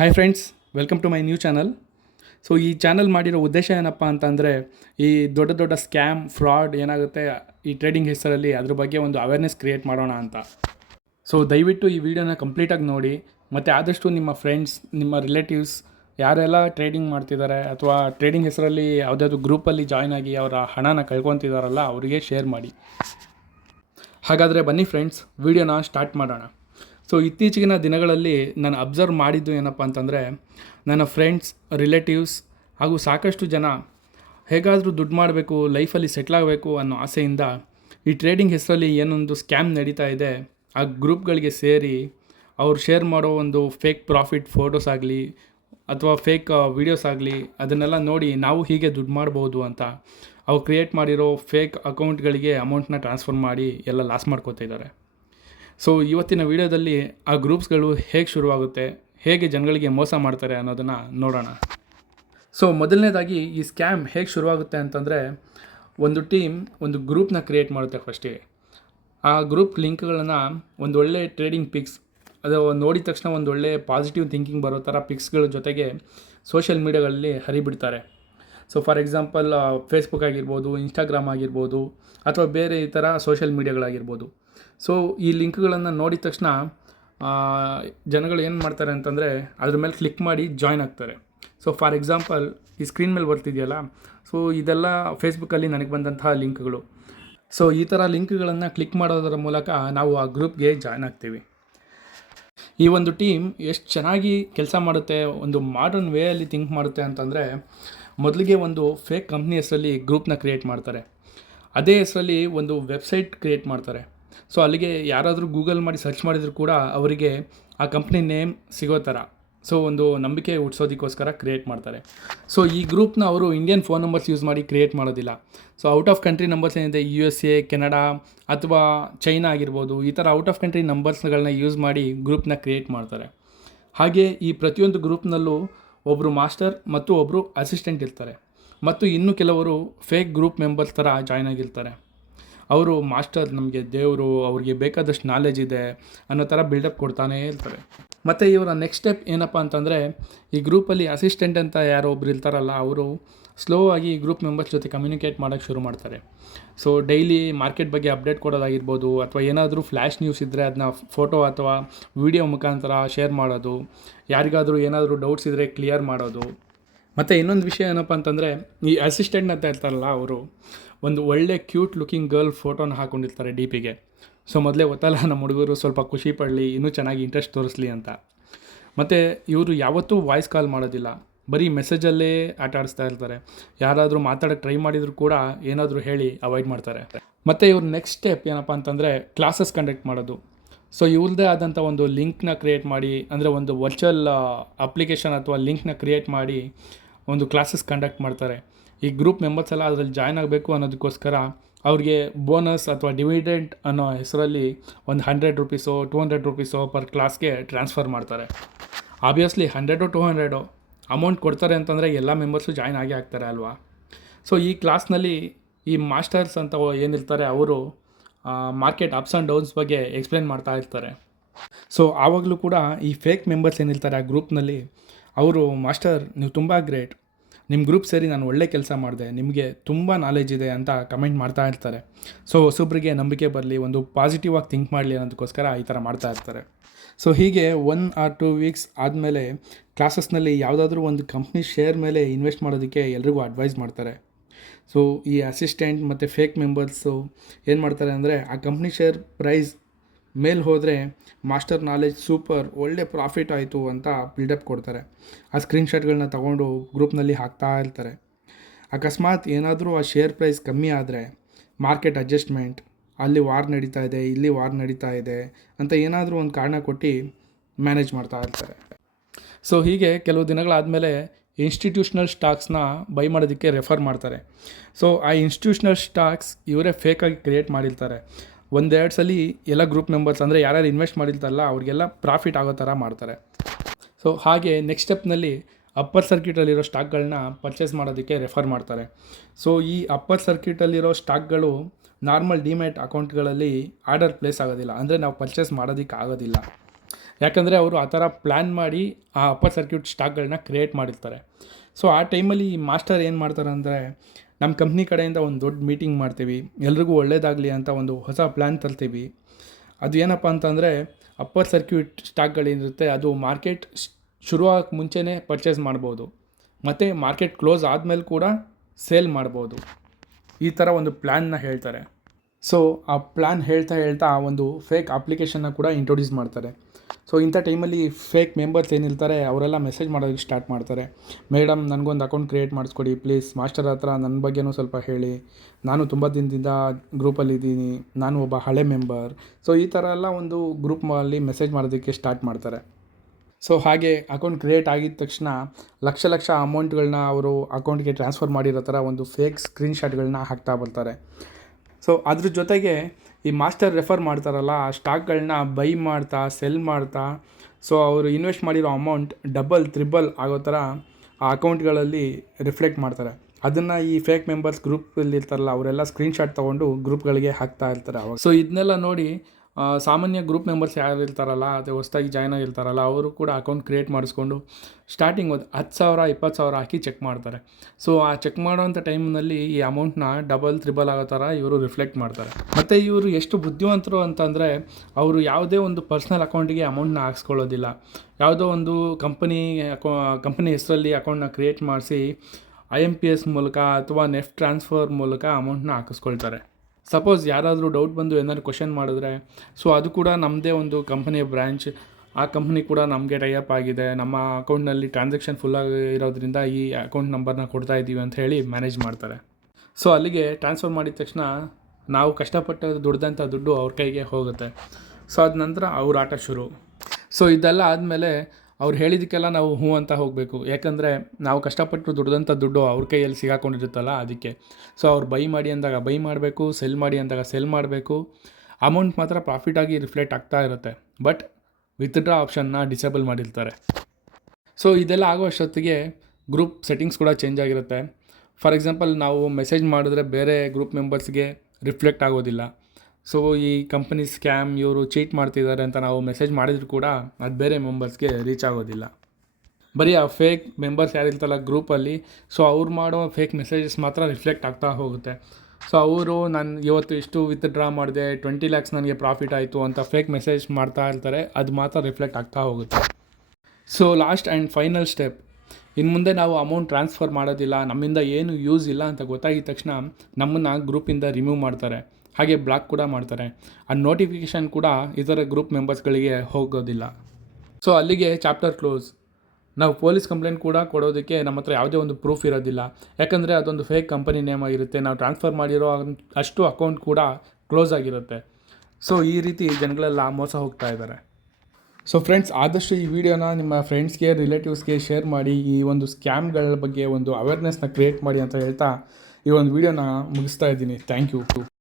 Hi friends, welcome to my new channel. So ಈ channel ಮಾಡಿರೋ ಉದ್ದೇಶ ಏನಪ್ಪ ಅಂತಂದರೆ, ಈ ದೊಡ್ಡ ದೊಡ್ಡ ಸ್ಕ್ಯಾಮ್ ಫ್ರಾಡ್ ಏನಾಗುತ್ತೆ ಈ ಟ್ರೇಡಿಂಗ್ ಹೆಸರಲ್ಲಿ ಅದ್ರ ಬಗ್ಗೆ ಒಂದು ಅವೇರ್ನೆಸ್ ಕ್ರಿಯೇಟ್ ಮಾಡೋಣ ಅಂತ. ಸೊ ದಯವಿಟ್ಟು ಈ ವಿಡಿಯೋನ ಕಂಪ್ಲೀಟಾಗಿ ನೋಡಿ, ಮತ್ತು ಆದಷ್ಟು ನಿಮ್ಮ ಫ್ರೆಂಡ್ಸ್, ನಿಮ್ಮ ರಿಲೇಟಿವ್ಸ್ ಯಾರೆಲ್ಲ ಟ್ರೇಡಿಂಗ್ ಮಾಡ್ತಿದ್ದಾರೆ ಅಥವಾ ಟ್ರೇಡಿಂಗ್ ಹೆಸರಲ್ಲಿ ಯಾವುದಾದ್ರು ಗ್ರೂಪಲ್ಲಿ ಜಾಯ್ನ್ ಆಗಿ ಅವರ ಹಣನ ಕಳ್ಕೊತಿದ್ದಾರಲ್ಲ ಅವರಿಗೆ ಶೇರ್ ಮಾಡಿ. ಹಾಗಾದರೆ ಬನ್ನಿ ಫ್ರೆಂಡ್ಸ್, ವಿಡಿಯೋನ ಸ್ಟಾರ್ಟ್ ಮಾಡೋಣ. ಸೊ ಇತ್ತೀಚಿನ ದಿನಗಳಲ್ಲಿ ನಾನು ಅಬ್ಸರ್ವ್ ಮಾಡಿದ್ದು ಏನಪ್ಪ ಅಂತಂದರೆ, ನನ್ನ ಫ್ರೆಂಡ್ಸ್, ರಿಲೇಟಿವ್ಸ್ ಹಾಗೂ ಸಾಕಷ್ಟು ಜನ ಹೇಗಾದರೂ ದುಡ್ಡು ಮಾಡಬೇಕು, ಲೈಫಲ್ಲಿ ಸೆಟ್ಲಾಗಬೇಕು ಅನ್ನೋ ಆಸೆಯಿಂದ ಈ ಟ್ರೇಡಿಂಗ್ ಹೆಸರಲ್ಲಿ ಏನೊಂದು ಸ್ಕ್ಯಾಮ್ ನಡೀತಾ ಇದೆ ಆ ಗ್ರೂಪ್ಗಳಿಗೆ ಸೇರಿ ಅವ್ರು ಶೇರ್ ಮಾಡೋ ಒಂದು ಫೇಕ್ ಪ್ರಾಫಿಟ್ ಫೋಟೋಸ್ ಆಗಲಿ ಅಥವಾ ಫೇಕ್ ವೀಡಿಯೋಸ್ ಆಗಲಿ ಅದನ್ನೆಲ್ಲ ನೋಡಿ ನಾವು ಹೀಗೆ ದುಡ್ಡು ಮಾಡ್ಬೋದು ಅಂತ ಅವ್ರು ಕ್ರಿಯೇಟ್ ಮಾಡಿರೋ ಫೇಕ್ ಅಕೌಂಟ್ಗಳಿಗೆ ಅಮೌಂಟ್ನ ಟ್ರಾನ್ಸ್ಫರ್ ಮಾಡಿ ಎಲ್ಲ ಲಾಸ್ ಮಾಡ್ಕೋತಾ ಇದ್ದಾರೆ. ಸೊ ಇವತ್ತಿನ ವಿಡಿಯೋದಲ್ಲಿ ಆ ಗ್ರೂಪ್ಸ್ಗಳು ಹೇಗೆ ಶುರುವಾಗುತ್ತೆ, ಹೇಗೆ ಜನಗಳಿಗೆ ಮೋಸ ಮಾಡ್ತಾರೆ ಅನ್ನೋದನ್ನು ನೋಡೋಣ. ಸೊ ಮೊದಲನೇದಾಗಿ ಈ ಸ್ಕ್ಯಾಮ್ ಹೇಗೆ ಶುರುವಾಗುತ್ತೆ ಅಂತಂದರೆ, ಒಂದು ಟೀಮ್ ಒಂದು ಗ್ರೂಪ್ನ ಕ್ರಿಯೇಟ್ ಮಾಡುತ್ತೆ. ಫಸ್ಟಿಗೆ ಆ ಗ್ರೂಪ್ ಲಿಂಕ್ಗಳನ್ನು ಒಂದು ಒಳ್ಳೆ ಟ್ರೇಡಿಂಗ್ ಪಿಕ್ಸ್, ಅದು ನೋಡಿದ ತಕ್ಷಣ ಒಂದು ಒಳ್ಳೆ ಪಾಸಿಟಿವ್ ಥಿಂಕಿಂಗ್ ಬರೋ ಥರ ಪಿಕ್ಸ್ಗಳ ಜೊತೆಗೆ ಸೋಷಿಯಲ್ ಮೀಡಿಯಾಗಳಲ್ಲಿ ಹರಿಬಿಡ್ತಾರೆ. ಸೊ ಫಾರ್ ಎಕ್ಸಾಂಪಲ್ ಫೇಸ್ಬುಕ್ ಆಗಿರ್ಬೋದು, ಇನ್ಸ್ಟಾಗ್ರಾಮ್ ಆಗಿರ್ಬೋದು, ಅಥವಾ ಬೇರೆ ಈ ಥರ ಸೋಷಿಯಲ್ ಮೀಡಿಯಾಗಳಾಗಿರ್ಬೋದು. ಸೊ ಈ ಲಿಂಕ್ಗಳನ್ನು ನೋಡಿದ ತಕ್ಷಣ ಜನಗಳು ಏನು ಮಾಡ್ತಾರೆ ಅಂತಂದರೆ ಅದ್ರ ಮೇಲೆ ಕ್ಲಿಕ್ ಮಾಡಿ ಜಾಯ್ನ್ ಆಗ್ತಾರೆ. ಸೊ ಫಾರ್ ಎಕ್ಸಾಂಪಲ್ ಈ ಸ್ಕ್ರೀನ್ ಮೇಲೆ ಬರ್ತಿದೆಯಲ್ಲ, ಸೊ ಇದೆಲ್ಲ ಫೇಸ್ಬುಕ್ಕಲ್ಲಿ ನನಗೆ ಬಂದಂತಹ ಲಿಂಕ್ಗಳು. ಸೊ ಈ ಥರ ಲಿಂಕ್ಗಳನ್ನು ಕ್ಲಿಕ್ ಮಾಡೋದರ ಮೂಲಕ ನಾವು ಆ ಗ್ರೂಪ್ಗೆ ಜಾಯ್ನ್ ಆಗ್ತೀವಿ. ಈ ಒಂದು ಟೀಮ್ ಎಷ್ಟು ಚೆನ್ನಾಗಿ ಕೆಲಸ ಮಾಡುತ್ತೆ, ಒಂದು ಮಾಡರ್ನ್ ವೇಯಲ್ಲಿ ಥಿಂಕ್ ಮಾಡುತ್ತೆ ಅಂತಂದರೆ, ಮೊದಲಿಗೆ ಒಂದು ಫೇಕ್ ಕಂಪ್ನಿ ಹೆಸರಲ್ಲಿ ಗ್ರೂಪ್ನ ಕ್ರಿಯೇಟ್ ಮಾಡ್ತಾರೆ. ಅದೇ ಹೆಸರಲ್ಲಿ ಒಂದು ವೆಬ್ಸೈಟ್ ಕ್ರಿಯೇಟ್ ಮಾಡ್ತಾರೆ. ಸೊ ಅಲ್ಲಿಗೆ ಯಾರಾದರೂ ಗೂಗಲ್ ಮಾಡಿ ಸರ್ಚ್ ಮಾಡಿದರೂ ಕೂಡ ಅವರಿಗೆ ಆ ಕಂಪ್ನಿ ನೇಮ್ ಸಿಗೋ ಥರ ಸೊ ಒಂದು ನಂಬಿಕೆ ಹುಟ್ಟಿಸೋದಕ್ಕೋಸ್ಕರ ಕ್ರಿಯೇಟ್ ಮಾಡ್ತಾರೆ. ಸೊ ಈ ಗ್ರೂಪ್ನ ಅವರು ಇಂಡಿಯನ್ ಫೋನ್ ನಂಬರ್ಸ್ ಯೂಸ್ ಮಾಡಿ ಕ್ರಿಯೇಟ್ ಮಾಡೋದಿಲ್ಲ. So out of country numbers ಏನಿದೆ, USA, ಕೆನಡಾ ಅಥವಾ ಚೈನಾ ಆಗಿರ್ಬೋದು, ಈ ಥರ ಔಟ್ ಆಫ್ ಕಂಟ್ರಿ ನಂಬರ್ಸ್ಗಳನ್ನ ಯೂಸ್ ಮಾಡಿ ಗ್ರೂಪ್ನ ಕ್ರಿಯೇಟ್ ಮಾಡ್ತಾರೆ. ಹಾಗೆ ಈ ಪ್ರತಿಯೊಂದು ಗ್ರೂಪ್ನಲ್ಲೂ ಒಬ್ಬರು ಮಾಸ್ಟರ್ ಮತ್ತು ಒಬ್ಬರು ಅಸಿಸ್ಟೆಂಟ್ ಇರ್ತಾರೆ, ಮತ್ತು ಇನ್ನು ಕೆಲವರು ಫೇಕ್ ಗ್ರೂಪ್ ಮೆಂಬರ್ಸ್ ಥರ ಜಾಯ್ನ್ ಆಗಿರ್ತಾರೆ. ಅವರು ಮಾಸ್ಟರ್ ನಮಗೆ ದೇವರು, ಅವ್ರಿಗೆ ಬೇಕಾದಷ್ಟು ನಾಲೆಜ್ ಇದೆ ಅನ್ನೋ ಥರ ಬಿಲ್ಡಪ್ ಕೊಡ್ತಾನೇ ಇರ್ತಾರೆ. ಮತ್ತು ಇವರ ನೆಕ್ಸ್ಟ್ ಸ್ಟೆಪ್ ಏನಪ್ಪ ಅಂತಂದರೆ, ಈ ಗ್ರೂಪಲ್ಲಿ ಅಸಿಸ್ಟೆಂಟ್ ಅಂತ ಯಾರೋ ಒಬ್ರು ಇರ್ತಾರಲ್ಲ, ಅವರು ಸ್ಲೋ ಆಗಿ ಈ ಗ್ರೂಪ್ ಮೆಂಬರ್ಸ್ ಜೊತೆ ಕಮ್ಯುನಿಕೇಟ್ ಮಾಡೋಕ್ಕೆ ಶುರು ಮಾಡ್ತಾರೆ. ಸೊ ಡೈಲಿ ಮಾರ್ಕೆಟ್ ಬಗ್ಗೆ ಅಪ್ಡೇಟ್ ಕೊಡೋದಾಗಿರ್ಬೋದು, ಅಥವಾ ಏನಾದರೂ ಫ್ಲ್ಯಾಶ್ ನ್ಯೂಸ್ ಇದ್ದರೆ ಅದನ್ನ ಫೋಟೋ ಅಥವಾ ವಿಡಿಯೋ ಮುಖಾಂತರ ಶೇರ್ ಮಾಡೋದು, ಯಾರಿಗಾದರೂ ಏನಾದರೂ ಡೌಟ್ಸ್ ಇದ್ದರೆ ಕ್ಲಿಯರ್ ಮಾಡೋದು. ಮತ್ತು ಇನ್ನೊಂದು ವಿಷಯ ಏನಪ್ಪ ಅಂತಂದರೆ, ಈ ಅಸಿಸ್ಟೆಂಟ್ ಅಂತ ಇರ್ತಾರಲ್ಲ, ಅವರು ಒಂದು ಒಳ್ಳೆ ಕ್ಯೂಟ್ ಲುಕಿಂಗ್ ಗರ್ಲ್ ಫೋಟೋನ ಹಾಕ್ಕೊಂಡಿರ್ತಾರೆ DPಗೆ. ಸೊ ಮೊದಲೇ ಗೊತ್ತಲ್ಲ, ನಮ್ಮ ಹುಡುಗರು ಸ್ವಲ್ಪ ಖುಷಿ ಪಡಲಿ, ಇನ್ನೂ ಚೆನ್ನಾಗಿ ಇಂಟ್ರೆಸ್ಟ್ ತೋರಿಸ್ಲಿ ಅಂತ. ಮತ್ತು ಇವರು ಯಾವತ್ತೂ ವಾಯ್ಸ್ ಕಾಲ್ ಮಾಡೋದಿಲ್ಲ, ಬರೀ ಮೆಸೇಜಲ್ಲೇ ಆಟ ಆಡಿಸ್ತಾ ಇರ್ತಾರೆ. ಯಾರಾದರೂ ಮಾತಾಡೋಕ್ಕೆ ಟ್ರೈ ಮಾಡಿದರೂ ಕೂಡ ಏನಾದರೂ ಹೇಳಿ ಅವಾಯ್ಡ್ ಮಾಡ್ತಾರೆ. ಮತ್ತು ಇವ್ರ ನೆಕ್ಸ್ಟ್ ಸ್ಟೆಪ್ ಏನಪ್ಪ ಅಂತಂದರೆ, ಕ್ಲಾಸಸ್ ಕಂಡಕ್ಟ್ ಮಾಡೋದು. ಸೊ ಇವ್ರದ್ದೇ ಆದಂಥ ಒಂದು ಲಿಂಕ್ನ ಕ್ರಿಯೇಟ್ ಮಾಡಿ, ಅಂದರೆ ಒಂದು ವರ್ಚುವಲ್ ಅಪ್ಲಿಕೇಶನ್ ಅಥವಾ ಲಿಂಕ್ನ ಕ್ರಿಯೇಟ್ ಮಾಡಿ ಒಂದು ಕ್ಲಾಸಸ್ ಕಂಡಕ್ಟ್ ಮಾಡ್ತಾರೆ. ಈ ಗ್ರೂಪ್ ಮೆಂಬರ್ಸ್ ಎಲ್ಲ ಅದರಲ್ಲಿ ಜಾಯ್ನ್ ಆಗಬೇಕು ಅನ್ನೋದಕ್ಕೋಸ್ಕರ ಅವ್ರಿಗೆ ಬೋನಸ್ ಅಥವಾ ಡಿವಿಡೆಂಟ್ ಅನ್ನೋ ಹೆಸರಲ್ಲಿ ಒಂದು ₹100 ₹200 ಪರ್ ಕ್ಲಾಸ್ಗೆ ಟ್ರಾನ್ಸ್ಫರ್ ಮಾಡ್ತಾರೆ. ಆಬ್ವಿಯಸ್ಲಿ 100 200 ಅಮೌಂಟ್ ಕೊಡ್ತಾರೆ ಅಂತಂದರೆ ಎಲ್ಲ ಮೆಂಬರ್ಸು ಜಾಯ್ನ್ ಆಗೇ ಆಗ್ತಾರೆ ಅಲ್ವಾ. ಸೊ ಈ ಕ್ಲಾಸ್ನಲ್ಲಿ ಈ ಮಾಸ್ಟರ್ಸ್ ಅಂತ ಏನಿರ್ತಾರೆ, ಅವರು ಮಾರ್ಕೆಟ್ ಅಪ್ಸ್ ಆ್ಯಂಡ್ ಡೌನ್ಸ್ ಬಗ್ಗೆ ಎಕ್ಸ್ಪ್ಲೇನ್ ಮಾಡ್ತಾ ಇರ್ತಾರೆ. ಸೊ ಆವಾಗಲೂ ಕೂಡ ಈ ಫೇಕ್ ಮೆಂಬರ್ಸ್ ಏನಿರ್ತಾರೆ ಆ ಗ್ರೂಪ್ನಲ್ಲಿ, ಅವರು ಮಾಸ್ಟರ್ ನೀವು ತುಂಬ ಗ್ರೇಟ್, ನಿಮ್ಮ ಗ್ರೂಪ್ ಸೇರಿ ನಾನು ಒಳ್ಳೆ ಕೆಲಸ ಮಾಡಿದೆ, ನಿಮಗೆ ತುಂಬ ನಾಲೆಜ್ ಇದೆ ಅಂತ ಕಮೆಂಟ್ ಮಾಡ್ತಾ ಇರ್ತಾರೆ. ಸೊ ಹೊಸೊಬ್ಬರಿಗೆ ನಂಬಿಕೆ ಬರಲಿ, ಒಂದು ಪಾಸಿಟಿವ್ ಆಗಿ ಥಿಂಕ್ ಮಾಡಲಿ ಅನ್ನೋದಕ್ಕೋಸ್ಕರ ಈ ಥರ ಮಾಡ್ತಾ ಇರ್ತಾರೆ. ಸೊ ಹೀಗೆ 1 or 2 ವೀಕ್ಸ್ ಆದಮೇಲೆ ಕ್ಲಾಸಸ್ನಲ್ಲಿ ಯಾವುದಾದ್ರೂ ಒಂದು ಕಂಪ್ನಿ ಶೇರ್ ಮೇಲೆ ಇನ್ವೆಸ್ಟ್ ಮಾಡೋದಕ್ಕೆ ಎಲ್ರಿಗೂ ಅಡ್ವೈಸ್ ಮಾಡ್ತಾರೆ. ಸೊ ಈ ಅಸಿಸ್ಟೆಂಟ್ ಮತ್ತು ಫೇಕ್ ಮೆಂಬರ್ಸು ಏನು ಮಾಡ್ತಾರೆ ಅಂದರೆ, ಆ ಕಂಪ್ನಿ ಶೇರ್ ಪ್ರೈಸ್ ಮೇಲೆ ಹೋದರೆ ಮಾಸ್ಟರ್ ನಾಲೆಜ್ ಸೂಪರ್, ಒಳ್ಳೆ ಪ್ರಾಫಿಟ್ ಆಯಿತು ಅಂತ ಬಿಲ್ಡಪ್ ಕೊಡ್ತಾರೆ. ಆ ಸ್ಕ್ರೀನ್ಶಾಟ್ಗಳನ್ನ ತೊಗೊಂಡು ಗ್ರೂಪ್ನಲ್ಲಿ ಹಾಕ್ತಾ ಇರ್ತಾರೆ. ಅಕಸ್ಮಾತ್ ಏನಾದರೂ ಆ ಶೇರ್ ಪ್ರೈಸ್ ಕಮ್ಮಿ ಆದರೆ ಮಾರ್ಕೆಟ್ ಅಡ್ಜಸ್ಟ್ಮೆಂಟ್, ಅಲ್ಲಿ ವಾರ್ ನಡೀತಾ ಇದೆ, ಇಲ್ಲಿ ವಾರ್ ನಡೀತಾ ಇದೆ ಅಂತ ಏನಾದರೂ ಒಂದು ಕಾರಣ ಕೊಟ್ಟು ಮ್ಯಾನೇಜ್ ಮಾಡ್ತಾ ಇರ್ತಾರೆ. ಸೊ ಹೀಗೆ ಕೆಲವು ದಿನಗಳಾದಮೇಲೆ ಇನ್ಸ್ಟಿಟ್ಯೂಷ್ನಲ್ ಸ್ಟಾಕ್ಸ್ನ ಬೈ ಮಾಡೋದಕ್ಕೆ ರೆಫರ್ ಮಾಡ್ತಾರೆ. ಸೊ ಆ ಇನ್ಸ್ಟಿಟ್ಯೂಷ್ನಲ್ ಸ್ಟಾಕ್ಸ್ ಇವರೇ ಫೇಕಾಗಿ ಕ್ರಿಯೇಟ್ ಮಾಡಿರ್ತಾರೆ. 1-2 ಸಲ ಎಲ್ಲ ಗ್ರೂಪ್ ಮೆಂಬರ್ಸ್, ಅಂದರೆ ಯಾರ್ಯಾರು ಇನ್ವೆಸ್ಟ್ ಮಾಡಿರ್ತಾರಲ್ಲ ಅವ್ರಿಗೆಲ್ಲ ಪ್ರಾಫಿಟ್ ಆಗೋ ಥರ ಮಾಡ್ತಾರೆ. ಸೊ ಹಾಗೆ ನೆಕ್ಸ್ಟ್ ಸ್ಟೆಪ್ನಲ್ಲಿ ಅಪ್ಪರ್ ಸರ್ಕ್ಯೂಟಲ್ಲಿರೋ ಸ್ಟಾಕ್ಗಳನ್ನ ಪರ್ಚೇಸ್ ಮಾಡೋದಕ್ಕೆ ರೆಫರ್ ಮಾಡ್ತಾರೆ. ಸೊ ಈ ಅಪ್ಪರ್ ಸರ್ಕ್ಯೂಟಲ್ಲಿರೋ ಸ್ಟಾಕ್ಗಳು ನಾರ್ಮಲ್ ಡಿಮ್ಯಾಟ್ ಅಕೌಂಟ್ಗಳಲ್ಲಿ ಆರ್ಡರ್ ಪ್ಲೇಸ್ ಆಗೋದಿಲ್ಲ, ಅಂದರೆ ನಾವು ಪರ್ಚೇಸ್ ಮಾಡೋದಕ್ಕೆ ಆಗೋದಿಲ್ಲ. ಯಾಕಂದರೆ ಅವರು ಆ ಥರ ಪ್ಲ್ಯಾನ್ ಮಾಡಿ ಆ ಅಪ್ಪರ್ ಸರ್ಕ್ಯೂಟ್ ಸ್ಟಾಕ್ಗಳನ್ನ ಕ್ರಿಯೇಟ್ ಮಾಡಿರ್ತಾರೆ. ಸೊ ಆ ಟೈಮಲ್ಲಿ ಈ ಮಾಸ್ಟರ್ ಏನು ಮಾಡ್ತಾರೆ ಅಂದರೆ, ನಮ್ಮ ಕಂಪ್ನಿ ಕಡೆಯಿಂದ ಒಂದು ದೊಡ್ಡ ಮೀಟಿಂಗ್ ಮಾಡ್ತೀವಿ, ಎಲ್ರಿಗೂ ಒಳ್ಳೇದಾಗಲಿ ಅಂತ ಒಂದು ಹೊಸ ಪ್ಲ್ಯಾನ್ ತರ್ತೀವಿ. ಅದು ಏನಪ್ಪ ಅಂತಂದರೆ, ಅಪ್ಪರ್ ಸರ್ಕ್ಯೂಟ್ ಸ್ಟಾಕ್ಗಳೇನಿರುತ್ತೆ ಅದು ಮಾರ್ಕೆಟ್ ಶುರುವಾಗಕ್ಕೆ ಮುಂಚೆನೇ ಪರ್ಚೇಸ್ ಮಾಡ್ಬೋದು, ಮತ್ತು ಮಾರ್ಕೆಟ್ ಕ್ಲೋಸ್ ಆದಮೇಲೆ ಕೂಡ ಸೇಲ್ ಮಾಡ್ಬೋದು. ಈ ಥರ ಒಂದು ಪ್ಲ್ಯಾನ್ನ ಹೇಳ್ತಾರೆ. ಸೊ ಆ ಪ್ಲ್ಯಾನ್ ಹೇಳ್ತಾ ಒಂದು ಫೇಕ್ ಅಪ್ಲಿಕೇಶನ್ನ ಕೂಡ ಇಂಟ್ರೊಡ್ಯೂಸ್ ಮಾಡ್ತಾರೆ. ಸೊ ಇಂಥ ಟೈಮಲ್ಲಿ ಫೇಕ್ ಮೆಂಬರ್ಸ್ ಏನಿರ್ತಾರೆ ಅವರೆಲ್ಲ ಮೆಸೇಜ್ ಮಾಡೋದಕ್ಕೆ ಸ್ಟಾರ್ಟ್ ಮಾಡ್ತಾರೆ. ಮೇಡಮ್, ನನಗೊಂದು ಅಕೌಂಟ್ ಕ್ರಿಯೇಟ್ ಮಾಡಿಸ್ಕೊಡಿ ಪ್ಲೀಸ್, ಮಾಸ್ಟರ್ ಹತ್ರ ನನ್ನ ಬಗ್ಗೆನೂ ಸ್ವಲ್ಪ ಹೇಳಿ, ನಾನು ತುಂಬ ದಿನದಿಂದ ಗ್ರೂಪಲ್ಲಿದ್ದೀನಿ, ನಾನು ಒಬ್ಬ ಹಳೆ ಮೆಂಬರ್. ಸೊ ಈ ಥರ ಎಲ್ಲ ಒಂದು ಗ್ರೂಪಲ್ಲಿ ಮೆಸೇಜ್ ಮಾಡೋದಕ್ಕೆ ಸ್ಟಾರ್ಟ್ ಮಾಡ್ತಾರೆ. ಸೊ ಹಾಗೆ ಅಕೌಂಟ್ ಕ್ರಿಯೇಟ್ ಆಗಿದ ತಕ್ಷಣ ಲಕ್ಷ ಅಮೌಂಟ್ಗಳನ್ನ ಅವರು ಅಕೌಂಟ್ಗೆ ಟ್ರಾನ್ಸ್ಫರ್ ಮಾಡಿರೋ ಥರ ಒಂದು ಫೇಕ್ ಸ್ಕ್ರೀನ್ಶಾಟ್ಗಳನ್ನ ಹಾಕ್ತಾ ಬರ್ತಾರೆ. ಸೊ ಅದ್ರ ಜೊತೆಗೆ ಈ ಮಾಸ್ಟರ್ ರೆಫರ್ ಮಾಡ್ತಾರಲ್ಲ, ಆ ಸ್ಟಾಕ್ಗಳನ್ನ ಬೈ ಮಾಡ್ತಾ ಸೆಲ್ ಮಾಡ್ತಾ, ಸೊ ಅವರು ಇನ್ವೆಸ್ಟ್ ಮಾಡಿರೋ ಅಮೌಂಟ್ ಡಬಲ್ ತ್ರಿಬಲ್ ಆಗೋ ಥರ ಆ ಅಕೌಂಟ್ಗಳಲ್ಲಿ ರಿಫ್ಲೆಕ್ಟ್ ಮಾಡ್ತಾರೆ. ಅದನ್ನು ಈ ಫೇಕ್ ಮೆಂಬರ್ಸ್ ಗ್ರೂಪಲ್ಲಿ ಇರ್ತಾರಲ್ಲ ಅವರೆಲ್ಲ ಸ್ಕ್ರೀನ್ಶಾಟ್ ತೊಗೊಂಡು ಗ್ರೂಪ್ಗಳಿಗೆ ಹಾಕ್ತಾ ಇರ್ತಾರೆ ಅವಾಗ. ಸೊ ಇದನ್ನೆಲ್ಲ ನೋಡಿ ಸಾಮಾನ್ಯ ಗ್ರೂಪ್ ಮೆಂಬರ್ಸ್ ಯಾರು ಇರ್ತಾರಲ್ಲ, ಅದೇ ಹೊಸದಾಗಿ ಜಾಯ್ನ್ ಆಗಿರ್ತಾರಲ್ಲ, ಅವರು ಕೂಡ ಅಕೌಂಟ್ ಕ್ರಿಯೇಟ್ ಮಾಡಿಸ್ಕೊಂಡು ಸ್ಟಾರ್ಟಿಂಗ್ ಒಂದು 10,000 20,000 ಹಾಕಿ ಚೆಕ್ ಮಾಡ್ತಾರೆ. ಸೊ ಆ ಚೆಕ್ ಮಾಡೋವಂಥ ಟೈಮ್ನಲ್ಲಿ ಈ ಅಮೌಂಟ್ನ ಡಬಲ್ ತ್ರಿಬಲ್ ಆಗೋ ಥರ ಇವರು ರಿಫ್ಲೆಕ್ಟ್ ಮಾಡ್ತಾರೆ. ಮತ್ತು ಇವರು ಎಷ್ಟು ಬುದ್ಧಿವಂತರು ಅಂತಂದರೆ, ಅವರು ಯಾವುದೇ ಒಂದು ಪರ್ಸ್ನಲ್ ಅಕೌಂಟಿಗೆ ಅಮೌಂಟ್ನ ಹಾಕ್ಸ್ಕೊಳ್ಳೋದಿಲ್ಲ. ಯಾವುದೋ ಒಂದು ಕಂಪನಿ ಹೆಸರಲ್ಲಿ ಅಕೌಂಟ್ನ ಕ್ರಿಯೇಟ್ ಮಾಡಿಸಿ IMPS ಮೂಲಕ ಅಥವಾ ನೆಫ್ಟ್ ಟ್ರಾನ್ಸ್ಫರ್ ಮೂಲಕ ಅಮೌಂಟ್ನ ಹಾಕಿಸ್ಕೊಳ್ತಾರೆ. ಸಪೋಸ್ ಯಾರಾದರೂ ಡೌಟ್ ಬಂದು ಏನಾದ್ರು ಕ್ವಶನ್ ಮಾಡಿದ್ರೆ, ಸೊ ಅದು ಕೂಡ ನಮ್ಮದೇ ಒಂದು ಕಂಪನಿಯ ಬ್ರ್ಯಾಂಚ್, ಆ ಕಂಪ್ನಿ ಕೂಡ ನಮಗೆ ಟೈಅಪ್ ಆಗಿದೆ, ನಮ್ಮ ಅಕೌಂಟ್ನಲ್ಲಿ ಟ್ರಾನ್ಸಾಕ್ಷನ್ ಫುಲ್ಲಾಗಿ ಇರೋದ್ರಿಂದ ಈ ಅಕೌಂಟ್ ನಂಬರ್ನ ಕೊಡ್ತಾ ಇದ್ದೀವಿ ಅಂತ ಹೇಳಿ ಮ್ಯಾನೇಜ್ ಮಾಡ್ತಾರೆ. ಸೊ ಅಲ್ಲಿಗೆ ಟ್ರಾನ್ಸ್ಫರ್ ಮಾಡಿದ ತಕ್ಷಣ ನಾವು ಕಷ್ಟಪಟ್ಟು ದುಡ್ದಂಥ ದುಡ್ಡು ಅವ್ರ ಕೈಗೆ ಹೋಗುತ್ತೆ. ಸೊ ಅದ ನಂತರ ಅವ್ರ ಆಟ ಶುರು. ಸೊ ಇದೆಲ್ಲ ಆದಮೇಲೆ ಅವ್ರು ಹೇಳಿದ್ದಕ್ಕೆಲ್ಲ ನಾವು ಹ್ಞೂ ಅಂತ ಹೋಗಬೇಕು. ಯಾಕಂದರೆ ನಾವು ಕಷ್ಟಪಟ್ಟು ದುಡ್ದಂಥ ದುಡ್ಡು ಅವ್ರ ಕೈಯಲ್ಲಿ ಸಿಗಾಕೊಂಡಿರುತ್ತಲ್ಲ, ಅದಕ್ಕೆ. ಸೊ ಅವ್ರು ಬೈ ಮಾಡಿ ಅಂದಾಗ ಬೈ ಮಾಡಬೇಕು, ಸೆಲ್ ಮಾಡಿ ಅಂದಾಗ ಸೆಲ್ ಮಾಡಬೇಕು. ಅಮೌಂಟ್ ಮಾತ್ರ ಪ್ರಾಫಿಟಾಗಿ ರಿಫ್ಲೆಕ್ಟ್ ಆಗ್ತಾ ಇರುತ್ತೆ, ಬಟ್ ವಿತ್ಡ್ರಾ ಆಪ್ಷನ್ನ ಡಿಸೇಬಲ್ ಮಾಡಿರ್ತಾರೆ. ಸೊ ಇದೆಲ್ಲ ಆಗೋ ಅಷ್ಟೊತ್ತಿಗೆ ಗ್ರೂಪ್ ಸೆಟ್ಟಿಂಗ್ಸ್ ಕೂಡ ಚೇಂಜ್ ಆಗಿರುತ್ತೆ. ಫಾರ್ ಎಕ್ಸಾಂಪಲ್, ನಾವು ಮೆಸೇಜ್ ಮಾಡಿದ್ರೆ ಬೇರೆ ಗ್ರೂಪ್ ಮೆಂಬರ್ಸ್ಗೆ ರಿಫ್ಲೆಕ್ಟ್ ಆಗೋದಿಲ್ಲ. ಸೊ ಈ ಕಂಪನಿ ಸ್ಕ್ಯಾಮ್, ಇವರು ಚೀಟ್ ಮಾಡ್ತಿದ್ದಾರೆ ಅಂತ ನಾವು ಮೆಸೇಜ್ ಮಾಡಿದ್ರು ಕೂಡ ಅದು ಬೇರೆ ಮೆಂಬರ್ಸ್ಗೆ ರೀಚ್ ಆಗೋದಿಲ್ಲ. ಬರೀ ಆ ಫೇಕ್ ಮೆಂಬರ್ಸ್ ಯಾರಿರ್ತಲ್ಲ ಗ್ರೂಪಲ್ಲಿ, ಸೊ ಅವ್ರು ಮಾಡೋ ಫೇಕ್ ಮೆಸೇಜಸ್ ಮಾತ್ರ ರಿಫ್ಲೆಕ್ಟ್ ಆಗ್ತಾ ಹೋಗುತ್ತೆ. ಸೊ ಅವರು ನಾನು ಇವತ್ತು ಇಷ್ಟು ವಿತ್ಡ್ರಾ ಮಾಡಿದೆ, 20 lakhs ನನಗೆ ಪ್ರಾಫಿಟ್ ಆಯಿತು ಅಂತ ಫೇಕ್ ಮೆಸೇಜ್ ಮಾಡ್ತಾ ಇರ್ತಾರೆ, ಅದು ಮಾತ್ರ ರಿಫ್ಲೆಕ್ಟ್ ಆಗ್ತಾ ಹೋಗುತ್ತೆ. So last and final step, ಇನ್ನು ಮುಂದೆ ನಾವು ಅಮೌಂಟ್ ಟ್ರಾನ್ಸ್ಫರ್ ಮಾಡೋದಿಲ್ಲ, ನಮ್ಮಿಂದ ಏನು ಯೂಸ್ ಇಲ್ಲ ಅಂತ ಗೊತ್ತಾಗಿದ ತಕ್ಷಣ ನಮ್ಮನ್ನು ಗ್ರೂಪಿಂದ ರಿಮೂವ್ ಮಾಡ್ತಾರೆ, ಹಾಗೆ ಬ್ಲಾಕ್ ಕೂಡ ಮಾಡ್ತಾರೆ. ಆ ನೋಟಿಫಿಕೇಷನ್ ಕೂಡ ಇತರ ಗ್ರೂಪ್ ಮೆಂಬರ್ಸ್ಗಳಿಗೆ ಹೋಗೋದಿಲ್ಲ. ಸೊ ಅಲ್ಲಿಗೆ ಚಾಪ್ಟರ್ ಕ್ಲೋಸ್. ನಾವು ಪೊಲೀಸ್ ಕಂಪ್ಲೇಂಟ್ ಕೂಡ ಕೊಡೋದಕ್ಕೆ ನಮ್ಮ ಹತ್ರ ಯಾವುದೇ ಒಂದು ಪ್ರೂಫ್ ಇರೋದಿಲ್ಲ, ಯಾಕಂದರೆ ಅದೊಂದು ಫೇಕ್ ಕಂಪನಿ ನೇಮ್ ಆಗಿರುತ್ತೆ. ನಾವು ಟ್ರಾನ್ಸ್ಫರ್ ಮಾಡಿರೋ ಅಷ್ಟು ಅಕೌಂಟ್ ಕೂಡ ಕ್ಲೋಸ್ ಆಗಿರುತ್ತೆ. ಸೊ ಈ ರೀತಿ ಜನಗಳೆಲ್ಲ ಮೋಸ ಹೋಗ್ತಾ ಇದ್ದಾರೆ. ಸೊ ಫ್ರೆಂಡ್ಸ್, ಆದಷ್ಟು ಈ ವಿಡಿಯೋನ ನಿಮ್ಮ ಫ್ರೆಂಡ್ಸ್ಗೆ, ರಿಲೇಟಿವ್ಸ್ಗೆ ಶೇರ್ ಮಾಡಿ, ಈ ಒಂದು ಸ್ಕ್ಯಾಮ್ಗಳ ಬಗ್ಗೆ ಒಂದು ಅವೇರ್ನೆಸ್ನ ಕ್ರಿಯೇಟ್ ಮಾಡಿ ಅಂತ ಹೇಳ್ತಾ ಈ ಒಂದು ವಿಡಿಯೋನ ಮುಗಿಸ್ತಾ ಇದ್ದೀನಿ. Thank you.